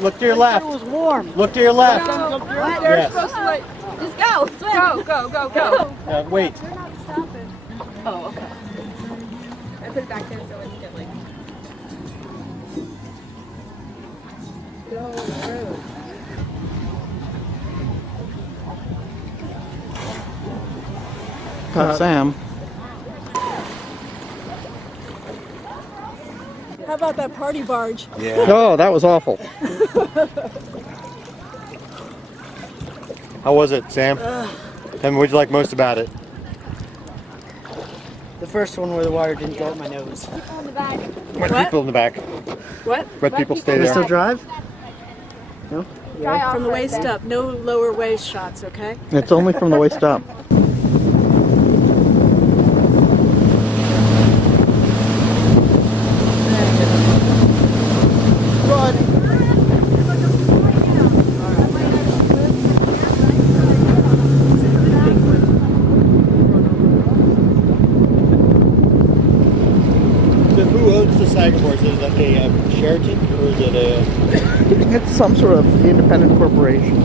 Look to your It left. was warm. Look to your left. No, Yes. they're supposed to like, just go, swim. Go. Wait. They're not stopping. Oh, okay. I put it back there so it can get like. Sam. How about that party barge? Yeah. Oh, that was awful. How was it, Sam? Tell me what you like most about it. The first one where the water didn't go up my nose. Wet What? people in the back. What? Wet people stay Can we there. still drive? No? Dry off From the right waist there. up. No lower waist shots, okay? It's only from the waist up. So who owns the Sagamore? Is it like a Sheraton or is it a... It's some sort of independent corporation.